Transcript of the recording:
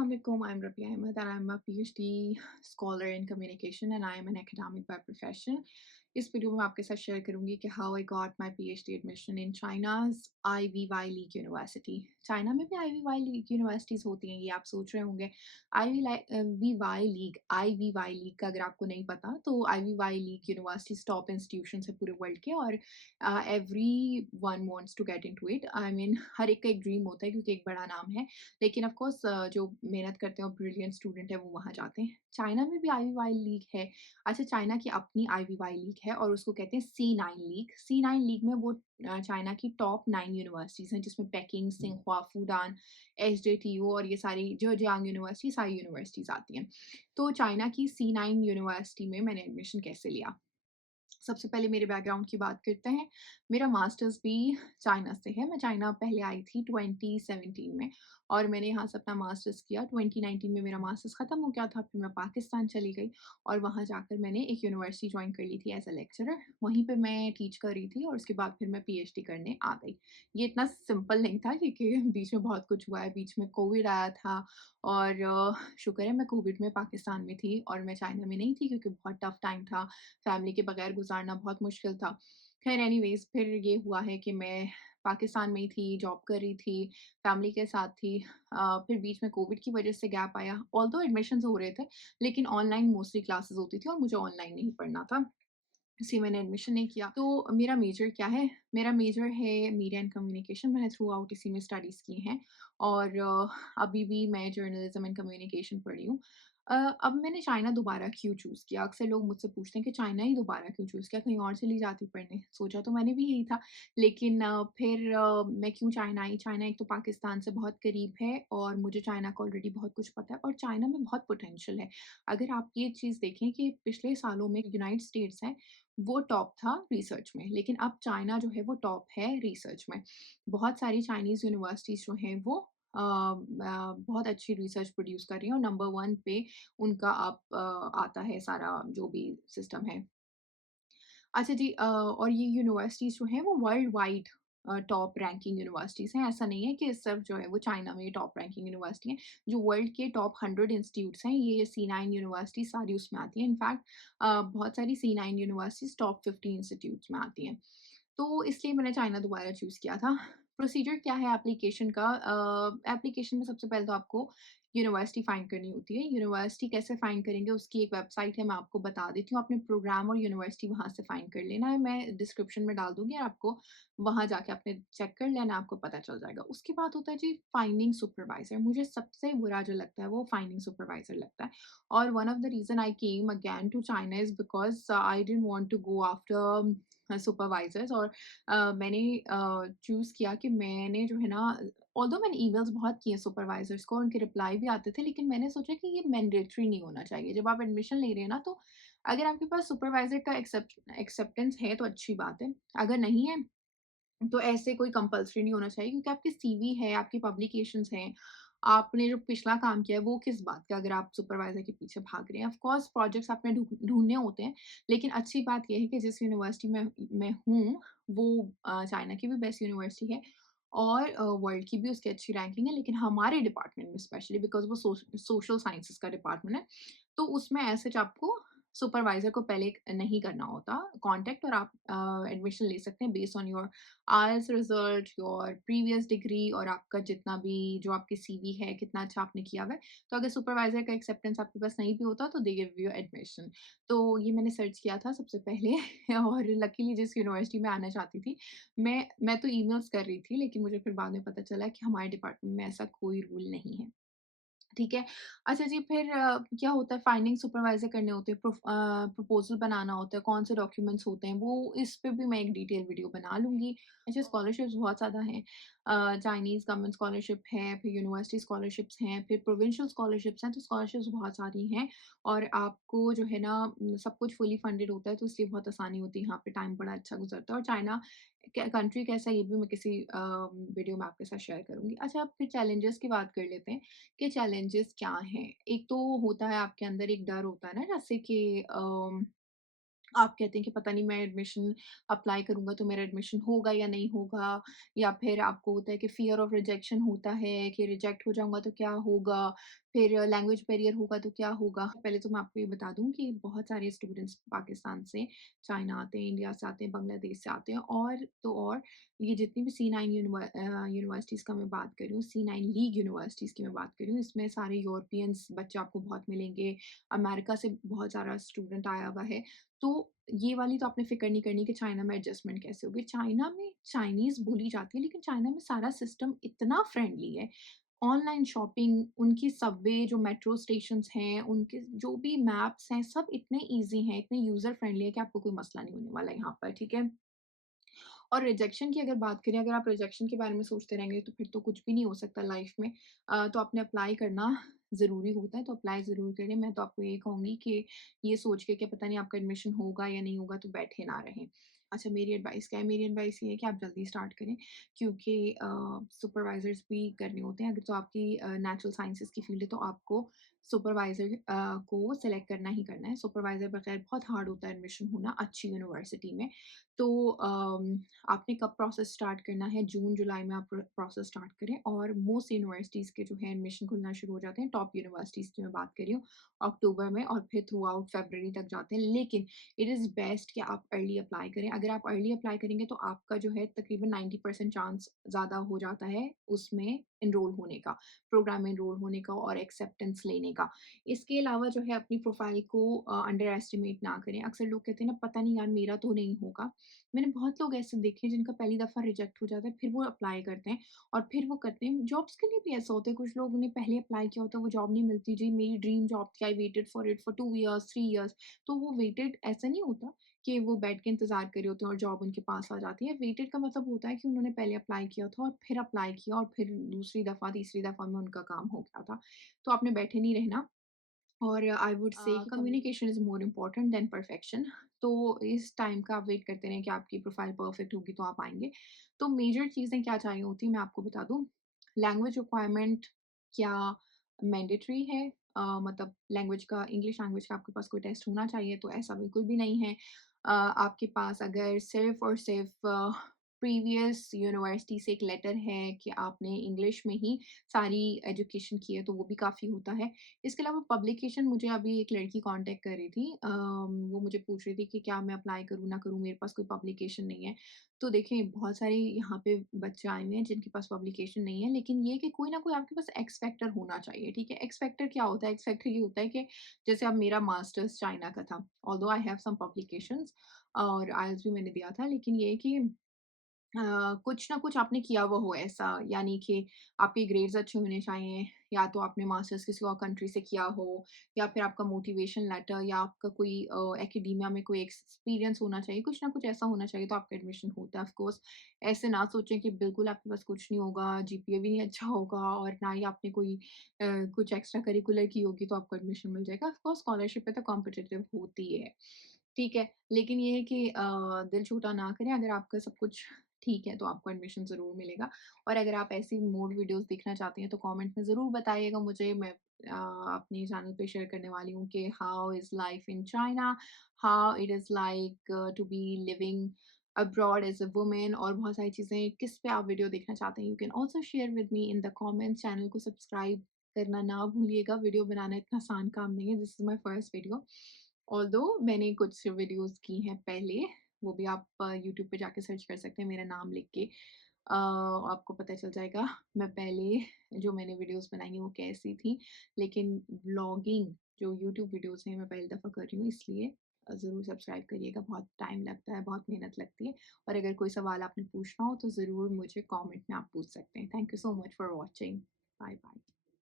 Assalamualaikum. I'm Rabia Ahmed and I'm a PhD scholar in communication and I am an academic by profession. इस video में आपके साथ share करूंगी कि how I got my PhD admission in China's Ivy league university. China में भी Ivy league universities होती हैं, ये आप सोच रहे होंगे। आईवीवाई लीग का अगर आपको नहीं पता तो Ivy league universities top institution है पूरे वर्ल्ड के, और every one wants to get into it. I mean हर एक का एक ड्रीम होता है क्योंकि एक बड़ा नाम है। लेकिन ऑफ कोर्स जो मेहनत करते हैं और ब्रिलियंट स्टूडेंट है वो वहाँ जाते हैं। चाइना में भी आईवीवाई लीग है। अच्छा, चाइना की अपनी आईवीवाई लीग है और उसको कहते हैं C9 लीग। C9 लीग में वो चाइना की टॉप 9 यूनिवर्सिटीज़ हैं, जिसमें पेकिंग, सिंहवा, फूडान, एसजेटीयू और ये सारी ज़ेजियांग यूनिवर्सिटी, सारी यूनिवर्सिटीज़ आती हैं। तो चाइना की C9 यूनिवर्सिटी में मैंने एडमिशन कैसे लिया? सबसे पहले मेरे बैकग्राउंड की बात करते हैं। मेरा मास्टर्स भी चाइना से है। मैं चाइना पहले आई थी 2017 में और मैंने यहाँ से अपना मास्टर्स किया। 2019 में मेरा मास्टर्स ख़त्म हो गया था, फिर मैं पाकिस्तान चली गई और वहाँ जाकर मैंने एक यूनिवर्सिटी जॉइन कर ली थी एज़ अ लेक्चरर। वहीं पे मैं टीच कर रही थी और उसके बाद फिर मैं पीएचडी करने आ गई। ये इतना सिंपल नहीं था क्योंकि बीच में बहुत कुछ हुआ है। बीच में कोविड आया था और शुक्र है मैं कोविड में पाकिस्तान में थी और मैं चाइना में नहीं थी क्योंकि बहुत टफ़ टाइम था। फैमिली के बगैर गुज़ारना बहुत मुश्किल था। ख़ैर एनीवेज़ फिर ये हुआ है कि मैं पाकिस्तान में ही थी, जॉब कर रही थी, फैमिली के साथ थी। फिर बीच में कोविड की वज़ह से गैप आया। ऑल्दो एडमिशन्स हो रहे थे, लेकिन ऑनलाइन मोस्टली क्लासेस होती थी और मुझे ऑनलाइन नहीं पढ़ना था, इसलिए मैंने एडमिशन नहीं किया। तो मेरा मेजर क्या है? मेरा मेजर है मीडिया एंड कम्युनिकेशन। मैंने थ्रू आउट इसी में स्टडीज़ की हैं और अभी भी मैं जर्नलिज़्म एंड कम्युनिकेशन पढ़ रही हूँ। अब मैंने चाइना दोबारा क्यों चूज़ किया? अक्सर लोग मुझसे पूछते हैं कि चाइना ही दोबारा क्यों चूज़ किया? कहीं और चली जाती पढ़ने। सोचा तो मैंने भी यही था, लेकिन फिर मैं क्यों चाइना आई? चाइना एक तो पाकिस्तान से बहुत करीब है और मुझे चाइना का ऑलरेडी बहुत कुछ पता है और चाइना में बहुत पोटेंशियल है। अगर आप ये चीज़ देखें कि पिछले सालों में यूनाइटेड स्टेट्स है, वो टॉप था रिसर्च में, लेकिन अब चाइना जो है वो टॉप है रिसर्च में। बहुत सारी चाइनीज़ यूनिवर्सिटीज़ जो हैं वो बहुत अच्छी रिसर्च प्रोड्यूस कर रही हैं और नंबर 1 पे उनका अब आता है सारा जो भी सिस्टम है। अच्छा जी, और ये यूनिवर्सिटीज़ जो हैं वो world wide top ranking universities हैं। ऐसा नहीं है कि सिर्फ़ जो है वो चाइना में टॉप रैंकिंग यूनिवर्सिटी हैं। जो वर्ल्ड के टॉप 100 इंस्टीट्यूट्स हैं, ये C9 यूनिवर्सिटी सारी उसमें आती हैं। इनफैक्ट बहुत सारी C9 यूनिवर्सिटीज़ टॉप 50 इंस्टीट्यूट्स में आती हैं। तो इसलिए मैंने चाइना दोबारा चूज़ किया था। प्रोसीजर क्या है एप्लीकेशन का? एप्लीकेशन में सबसे पहले तो आपको यूनिवर्सिटी फाइंड करनी होती है। यूनिवर्सिटी कैसे फाइंड करेंगे, उसकी एक वेबसाइट है, मैं आपको बता देती हूँ। अपने प्रोग्राम और यूनिवर्सिटी वहाँ से फाइंड कर लेना है। मैं डिस्क्रिप्शन में डाल दूँगी, आपको वहाँ जाके आपने चेक कर लेना, आपको पता चल जाएगा। उसके बाद होता है जी फाइंडिंग सुपरवाइज़र। मुझे सबसे बुरा जो लगता है वो फाइंडिंग सुपरवाइज़र लगता है और one of the reason I came again to China is because I didn't want to go after supervisors और मैंने चूज़ किया कि मैंने जो है ना, ऑल्दो मैंने ईमेल्स बहुत किए सुपरवाइज़र्स को, उनके रिप्लाई भी आते थे, लेकिन मैंने सोचा कि ये मैंडेटरी नहीं होना चाहिए। जब आप एडमिशन ले रहे हैं ना, तो अगर आपके पास सुपरवाइज़र का एक्सेप्टेंस है तो अच्छी बात है। अगर नहीं है तो ऐसे कोई कंपल्सरी नहीं होना चाहिए क्योंकि आपकी सीवी है, आपकी पब्लिकेशंस हैं, आपने जो पिछला काम किया है वो किस बात का, अगर आप सुपरवाइज़र के पीछे भाग रहे हैं। ऑफ कोर्स प्रोजेक्ट्स आपने ढूँढने होते हैं, लेकिन अच्छी बात ये है कि जिस यूनिवर्सिटी में मैं हूँ वो चाइना की भी बेस्ट यूनिवर्सिटी है और वर्ल्ड की भी उसकी अच्छी रैंकिंग है, लेकिन हमारे डिपार्टमेंट में स्पेशली बिकॉज़ वो सोशल साइंसेज़ का डिपार्टमेंट है, तो उसमें एज़ सच आपको सुपरवाइज़र को पहले नहीं करना होता कॉन्टैक्ट और आप एडमिशन ले सकते हैं based on your IELTS result, your previous degree और आपका जितना भी जो आपकी सीवी है, कितना अच्छा आपने किया हुआ है। तो अगर सुपरवाइज़र का एक्सेप्टेंस आपके पास नहीं भी होता तो दे गिव यू एडमिशन। तो ये मैंने सर्च किया था सबसे पहले और लकीली जिस यूनिवर्सिटी में आना चाहती थी, मैं तो ईमेल्स कर रही थी, लेकिन मुझे फिर बाद में पता चला कि हमारे डिपार्टमेंट में ऐसा कोई रूल नहीं है। ठीक है। अच्छा जी, फिर क्या होता है, फाइंडिंग सुपरवाइज़र करने होते हैं, प्रपोज़ल बनाना होता है, कौन से डॉक्यूमेंट्स होते हैं, वो इस पे भी मैं एक डिटेल वीडियो बना लूँगी। अच्छा, स्कॉलरशिप्स बहुत ज़्यादा हैं। चाइनीज़ गवर्नमेंट स्कॉलरशिप है, फिर यूनिवर्सिटी स्कॉलरशिप्स हैं, फिर प्रोविंशियल स्कॉलरशिप्स हैं, तो स्कॉलरशिप्स बहुत सारी हैं और आपको जो है ना सब कुछ फुली फंडेड होता है, तो इसलिए बहुत आसानी होती है, यहाँ पे टाइम बड़ा अच्छा गुज़रता है और चाइना कंट्री कैसा है ये भी मैं किसी वीडियो में आपके साथ शेयर करूँगी। अच्छा, अब फिर चैलेंजेस की बात कर लेते हैं कि चैलेंजेस क्या हैं? एक तो होता है आपके अंदर एक डर होता है ना, जैसे कि आप कहते हैं कि पता नहीं मैं एडमिशन अप्लाई करूँगा तो मेरा एडमिशन होगा या नहीं होगा, या फिर आपको होता है कि फ़ियर ऑफ रिजेक्शन होता है कि रिजेक्ट हो जाऊँगा तो क्या होगा? फिर लैंग्वेज बैरियर होगा तो क्या होगा? पहले तो मैं आपको ये बता दूँ कि बहुत सारे स्टूडेंट्स पाकिस्तान से, चाइना आते हैं, इंडिया से आते हैं, बांग्लादेश से आते हैं और तो और ये जितनी भी C9 यूनिवर्सिटीज़ का मैं बात कर रही हूँ, C9 लीग यूनिवर्सिटीज़ की मैं बात कर रही हूँ, इसमें सारे यूरोपियंस बच्चे आपको बहुत मिलेंगे, अमेरिका से बहुत सारा स्टूडेंट आया हुआ है। तो ये वाली तो आपने फ़िक्र नहीं करनी कि चाइना में एडजस्टमेंट कैसे होगी। चाइना में चाइनीज़ बोली जाती है, लेकिन चाइना में सारा सिस्टम इतना फ्रेंडली है। ऑनलाइन शॉपिंग, उनकी सबवे जो मेट्रो स्टेशंस हैं, उनके जो भी मैप्स हैं, सब इतने ईज़ी हैं, इतने यूज़र फ्रेंडली है कि आपको कोई मसला नहीं होने वाला यहाँ पर, ठीक है? और रिजेक्शन की अगर बात करें, अगर आप रिजेक्शन के बारे में सोचते रहेंगे, तो फिर तो कुछ भी नहीं हो सकता लाइफ़ में। तो आपने अप्लाई करना ज़रूरी होता है, तो अप्लाई ज़रूर करें। मैं तो आपको यही कहूँगी कि ये सोच के कि पता नहीं आपका एडमिशन होगा या नहीं होगा, तो बैठे ना रहें। अच्छा, मेरी एडवाइस क्या है? मेरी एडवाइस ये है कि आप जल्दी स्टार्ट करें क्योंकि सुपरवाइज़र्स भी करने होते हैं। अगर तो आपकी नेचुरल साइंसेज़ की फ़ील्ड है, तो आपको सुपरवाइज़र को सेलेक्ट करना ही करना है। सुपरवाइज़र बगैर बहुत हार्ड होता है एडमिशन होना अच्छी यूनिवर्सिटी में। तो आपने कब प्रोसेस स्टार्ट करना है? जून-जुलाई में आप प्रोसेस स्टार्ट करें और मोस्ट यूनिवर्सिटीज़ के जो है एडमिशन खुलना शुरू हो जाते हैं। टॉप यूनिवर्सिटीज़ की मैं बात कर रही हूँ, अक्टूबर में और फिर थ्रू आउट फरवरी तक जाते हैं। लेकिन इट इज़ बेस्ट कि आप अर्ली अप्लाई करें। अगर आप अर्ली अप्लाई करेंगे तो आपका जो है तकरीबन 90% चांस ज़्यादा हो जाता है उसमें एनरोल होने का, प्रोग्राम में एनरोल होने का और एक्सेप्टेंस लेने का। इसके अलावा जो है अपनी प्रोफाइल को अंडर एस्टिमेट ना करें। अक्सर लोग कहते हैं ना, पता नहीं यार मेरा तो नहीं होगा। मैंने बहुत लोग ऐसे देखे हैं जिनका पहली दफ़ा रिजेक्ट हो जाता है, फिर वो अप्लाई करते हैं और फिर वो करते हैं। जॉब्स के लिए भी ऐसा होता है, कुछ लोगों ने पहले अप्लाई किया होता है, वो जॉब नहीं मिलती, जी मेरी ड्रीम जॉब थी, I waited for it for 2 years, 3 years, तो वो वेटेड ऐसा नहीं होता कि वो बैठ के इंतज़ार कर रहे होते हैं और जॉब उनके पास आ जाती है। वेटेड का मतलब होता है कि उन्होंने पहले अप्लाई किया था और फिर अप्लाई किया और फिर दूसरी दफ़ा, तीसरी दफ़ा में उनका काम हो गया था। तो आपने बैठे नहीं रहना और आई वुड से कि communication is more important than perfection. तो इस टाइम का आप वेट करते रहें कि आपकी प्रोफाइल परफेक्ट होगी तो आप आएँगे। तो मेजर चीज़ें क्या चाहिए होती हैं मैं आपको बता दूँ। लैंग्वेज रिक्वायरमेंट क्या मैंडेटरी है? मतलब लैंग्वेज का, इंग्लिश लैंग्वेज का आपके पास कोई टेस्ट होना चाहिए, तो ऐसा बिल्कुल भी नहीं है। आपके पास अगर सिर्फ़ और सिर्फ़ प्रीवियस यूनिवर्सिटी से एक लेटर है कि आपने इंग्लिश में ही सारी एजुकेशन की है, तो वो भी काफ़ी होता है। इसके अलावा पब्लिकेशन, मुझे अभी एक लड़की कॉन्टैक्ट कर रही थी, वो मुझे पूछ रही थी कि क्या मैं अप्लाई करूँ ना करूँ, मेरे पास कोई पब्लिकेशन नहीं है। तो देखें, बहुत सारे यहाँ पे बच्चे आए हुए हैं जिनके पास पब्लिकेशन नहीं है, लेकिन ये कि कोई ना कोई आपके पास एक्स फैक्टर होना चाहिए, ठीक है? एक्स फैक्टर क्या होता है? एक्स फैक्टर ये होता है कि जैसे अब मेरा मास्टर्स चाइना का था, although I have some publications और आईएलटीएस भी मैंने दिया था, लेकिन ये है कि कुछ ना कुछ आपने किया हुआ हो ऐसा, यानी कि आपके ग्रेड्स अच्छे होने चाहिए, या तो आपने मास्टर्स किसी और कंट्री से किया हो, या फिर आपका मोटिवेशन लेटर, या आपका कोई एकेडमिया में कोई एक्सपीरियंस होना चाहिए, कुछ ना कुछ ऐसा होना चाहिए तो आपका एडमिशन होता है। ऑफ कोर्स ऐसे ना सोचें कि बिल्कुल आपके पास कुछ नहीं होगा, जीपीए भी नहीं अच्छा होगा और ना ही आपने कोई कुछ एक्स्ट्रा करिकुलर की होगी तो आपको एडमिशन मिल जाएगा। ऑफ कोर्स स्कॉलरशिप है तो कॉम्पिटिटिव होती है, ठीक है? लेकिन ये है कि दिल छोटा ना करें, अगर आपका सब कुछ ठीक है, तो आपको एडमिशन ज़रूर मिलेगा। और अगर आप ऐसी मोर वीडियोज़ देखना चाहती हैं, तो कमेंट में ज़रूर बताइएगा मुझे। मैं अपने चैनल पे शेयर करने वाली हूँ कि how is life in China, how it is like to be living abroad as a woman, और बहुत सारी चीज़ें किस पे आप वीडियो देखना चाहते हैं। You can also share with me in the comments. Channel को सब्सक्राइब करना ना भूलिएगा, वीडियो बनाना इतना आसान काम नहीं है। This is my first video, although मैंने कुछ वीडियोज़ की हैं पहले, वो भी आप यूट्यूब पे जाके सर्च कर सकते हैं मेरा नाम लिख के। आपको पता चल जाएगा मैं पहले जो मैंने वीडियोज़ बनाई हैं वो कैसी थी। लेकिन व्लॉगिंग जो यूट्यूब वीडियोज़ हैं मैं पहली दफ़ा कर रही हूँ, इसलिए ज़रूर सब्सक्राइब करिएगा। बहुत टाइम लगता है, बहुत मेहनत लगती है, और अगर कोई सवाल आपने पूछना हो तो ज़रूर मुझे कमेंट में आप पूछ सकते हैं। Thank you so much for watching. Bye bye.